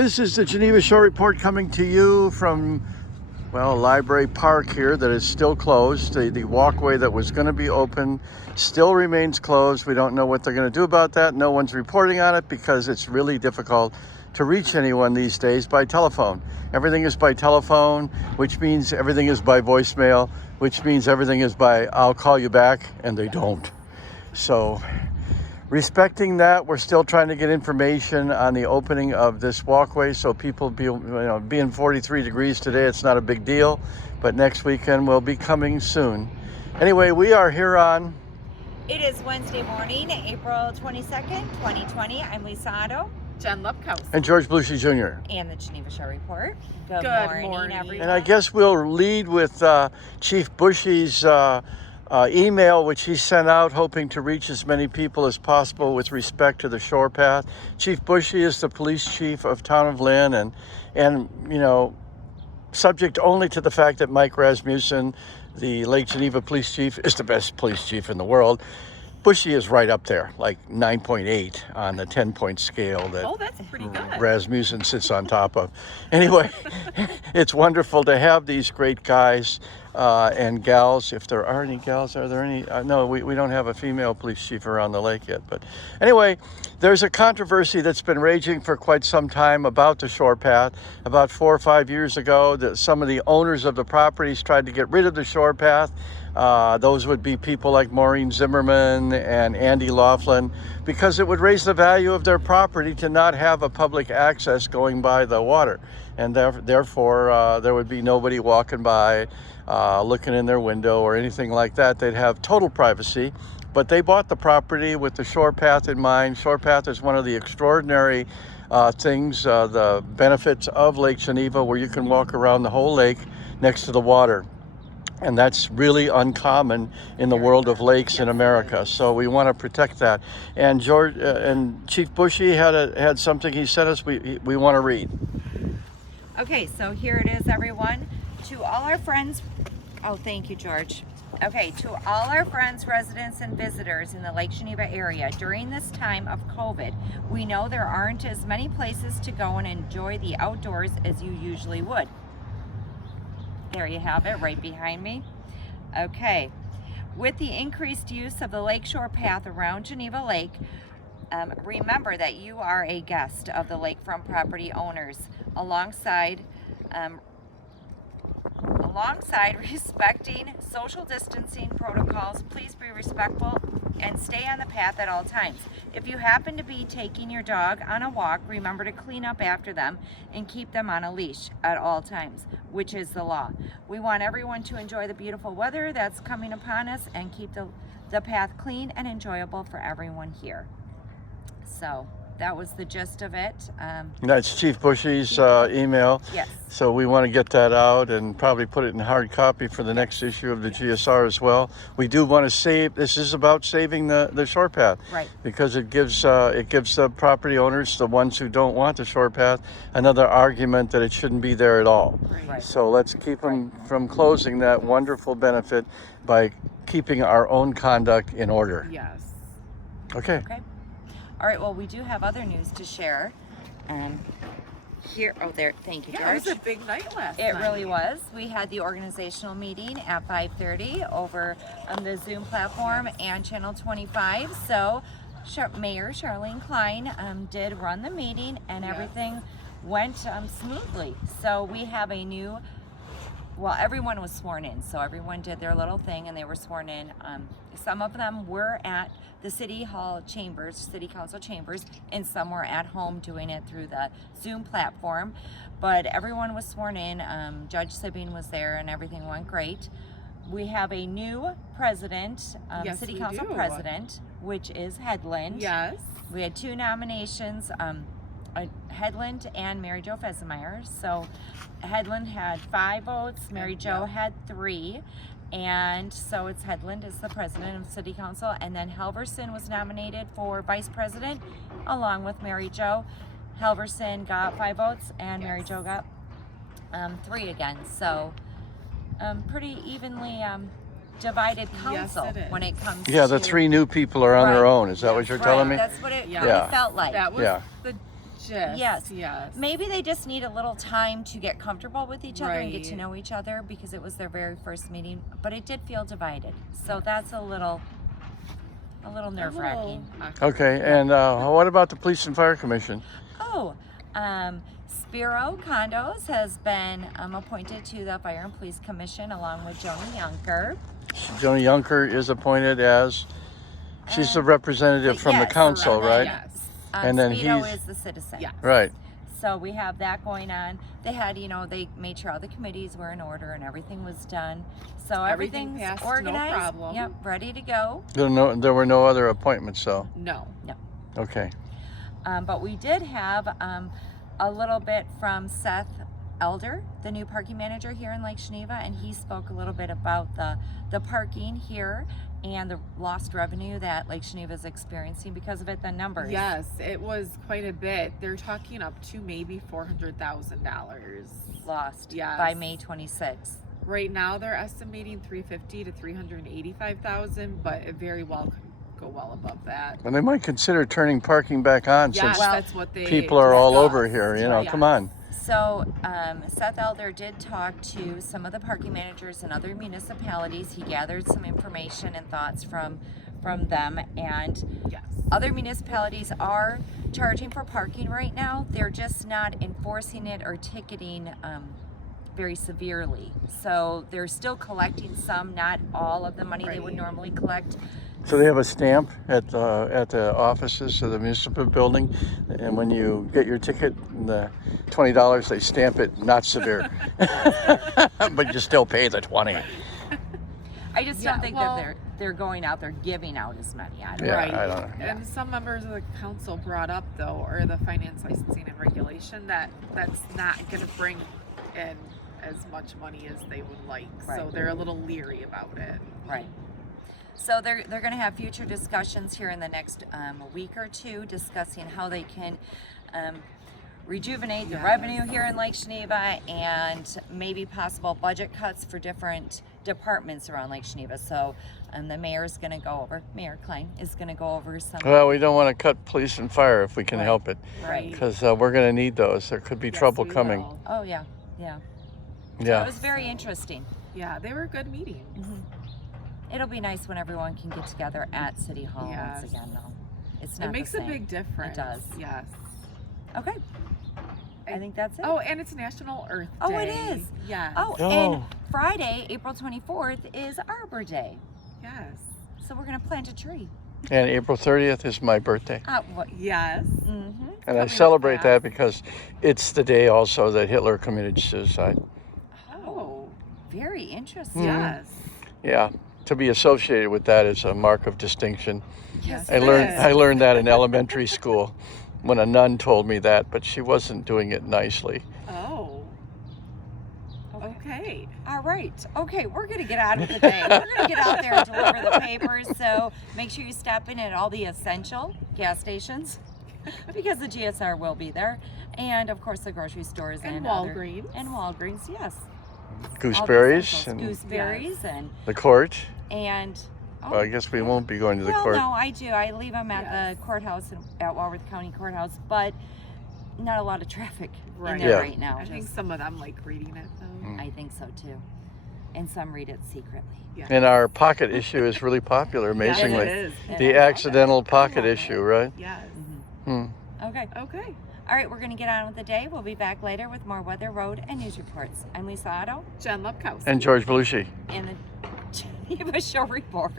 This is the Geneva Shore Report coming to you from, well, Library Park here that is still closed. The walkway that was going to be open still remains closed. We don't know what they're going to do about that. No one's reporting on it because it's really difficult to reach anyone these days by telephone. Everything is by telephone, which means everything is by voicemail, which means everything is by I'll call you back, and they don't. So respecting that, we're still trying to get information on the opening of this walkway so people being 43 degrees today, it's not a big deal, but next weekend will be coming soon. Anyway, we are here on... It is Wednesday morning, April 22nd, 2020. I'm Lisa Otto. Jen Lupkowski. And George Bluchy Jr. And the Geneva Shore Report. Good morning, everyone. And I guess we'll lead with Chief Bushy's email, which he sent out hoping to reach as many people as possible with respect to the shore path. Chief Bushy is the police chief of Town of Lynn and subject only to the fact that Mike Rasmussen, the Lake Geneva police chief, is the best police chief in the world. Bushy is right up there, like 9.8 on the 10-point scale that that's pretty good. Rasmussen sits on top of. Anyway, it's wonderful to have these great guys and gals. If there are any gals, are there any? No, we don't have a female police chief around the lake yet. But anyway, there's a controversy that's been raging for quite some time about the shore path. About 4 or 5 years ago, some of the owners of the properties tried to get rid of the shore path. Those would be people like Maureen Zimmerman and Andy Laughlin, because it would raise the value of their property to not have a public access going by the water. And therefore, there would be nobody walking by, looking in their window or anything like that. They'd have total privacy. But they bought the property with the shore path in mind. Shore path is one of the extraordinary things, the benefits of Lake Geneva, where you can walk around the whole lake next to the water. And that's really uncommon in the world of lakes in America. So we want to protect that. And George and Chief Bushy had something he sent us. We want to read. Okay, so here it is, everyone. To all our friends, thank you, George. Okay, to all our friends, residents, and visitors in the Lake Geneva area during this time of COVID, we know there aren't as many places to go and enjoy the outdoors as you usually would. There you have it, right behind me. Okay, with the increased use of the lakeshore path around Geneva Lake, remember that you are a guest of the lakefront property owners. Alongside respecting social distancing protocols, please be respectful and stay on the path at all times. If you happen to be taking your dog on a walk, remember to clean up after them and keep them on a leash at all times, which is the law. We want everyone to enjoy the beautiful weather that's coming upon us and keep the path clean and enjoyable for everyone here. So that was the gist of it. That's Chief Bushy's email. Yes. So we want to get that out and probably put it in hard copy for the next issue of the GSR as well. We do want to save, this is about saving the shore path. Right. Because it gives the property owners, the ones who don't want the shore path, another argument that it shouldn't be there at all. Right. So let's keep them from closing that wonderful benefit by keeping our own conduct in order. Yes. Okay. All right, well, we do have other news to share. Thank you, George. Yeah, it was a big night last night. It really was. We had the organizational meeting at 5:30 over on the Zoom platform and Channel 25. So Mayor Charlene Klein did run the meeting, and everything went smoothly. So we have a new, everyone was sworn in. So everyone did their little thing and they were sworn in. Some of them were at the City Council chambers, and some were at home doing it through the Zoom platform. But everyone was sworn in. Judge Sibbing was there, and everything went great. We have a new president, City Council president, which is Headland. Yes. We had 2 nominations, Headland and Mary Jo Fesemeyer. So Headland had 5 votes, Mary Jo had 3. And so it's Headland is the president of City Council, and then Halverson was nominated for vice president along with Mary Jo. Halverson got 5 votes and Mary Jo got 3 again. So pretty evenly divided council when it comes to... Yeah, the 3 new people are on their own. Is that what you're telling me? That's what it really felt like. That was the Gist, Yes. yes. Maybe they just need a little time to get comfortable with each other and get to Right. know each other because it was their very first meeting, but it did feel divided. So that's a little nerve-wracking. Okay, and what about the Police and Fire Commission? Oh, Spiro Condos has been appointed to the Fire and Police Commission along with Joni Yunker. Joni Yunker is appointed as, she's the representative from the Yes, council, and then, right? Yes. And then Spiro he's- is the citizen. Yeah. Right. So we have that going on. They had, they made sure all the committees were in order and everything was done. So Everything everything's passed, no organized. problem. Yep, ready to go. There were no other appointments, though. No. Okay. But we did have a little bit from Seth Elder, the new parking manager here in Lake Geneva, and he spoke a little bit about the parking here and the lost revenue that Lake Geneva is experiencing because of it, the numbers. Yes, it was quite a bit. They're talking up to maybe $400,000 Lost Yes. by May 26th. Right now, they're estimating 350 to 385,000, but it very well could go well above that. And they might consider turning parking back on Yes, since that's what they people are all discussed. over here, Yes. come on. So Seth Elder did talk to some of the parking managers in other municipalities. He gathered some information and thoughts from them, and Yes. other municipalities are charging for parking right now. They're just not enforcing it or ticketing very severely. So they're still collecting some, not all of the money they would Right. normally collect. So they have a stamp at the offices of the municipal building, and when you get your ticket, the $20, they stamp it not severe, but you still pay the 20. I just Yeah, don't think well- that they're going out there giving out as many. I don't Yeah, Right. I don't know. And some members of the council brought up, though, or the finance licensing and regulation, that that's not going to bring in as much money as they would like. So Right. they're a little leery about it. Right. So they're going to have future discussions here in the next week or two, discussing how they can rejuvenate the Yes. revenue here in Lake Geneva and maybe possible budget cuts for different departments around Lake Geneva. So the mayor's going to go over, Mayor Klein is going to go over some. Well, we don't want to cut police and fire if we can Right. help it, Right. because we're going to need those. There could be Yes, trouble we coming. will. Oh yeah, yeah. It Yeah. was very interesting. Yeah, they were good meetings. It'll be nice when everyone can get together at City Hall Yes. once again, though. It's not It makes the a same. big difference. does. Yes. Okay. I think that's it. Oh, and it's National Earth Day. Oh, it is. Yes. Oh, Oh. and Friday, April 24th is Arbor Day. Yes. So we're going to plant a tree. And April 30th is my birthday. Yes. Mm-hmm. And I Coming up celebrate fast. that because it's the day also that Hitler committed suicide. Oh. Very interesting. Yes. Yeah. To be associated with that is a mark of distinction. Yes. I it learned is. I learned that in elementary school when a nun told me that, but she wasn't doing it nicely. Oh. Okay. All right. Okay, we're going to get on with the day. We're going to get out there and deliver the papers. So make sure you stop in at all the essential gas stations because the GSR will be there. And of course, the grocery stores And other- Walgreens. And Walgreens, yes. All the Gooseberries essentials. and Gooseberries Yes. the court. and oh, Well, I guess we won't be going to the well, court. no, I do. I leave them at Yes. the courthouse at Walworth County Courthouse, but not a lot of traffic in Right. there Yeah. right now. I think Just- some of them like reading it though. I think so too. And some read it secretly. Yeah. And our pocket issue is really popular, amazingly. Yes, it is. The accidental pocket issue, right? Yes. Hmm. Okay. Okay. All right, we're going to get on with the day. We'll be back later with more weather, road, and news reports. I'm Lisa Otto Jen Lepkowski. And George Belushi. in the Geneva Show Report.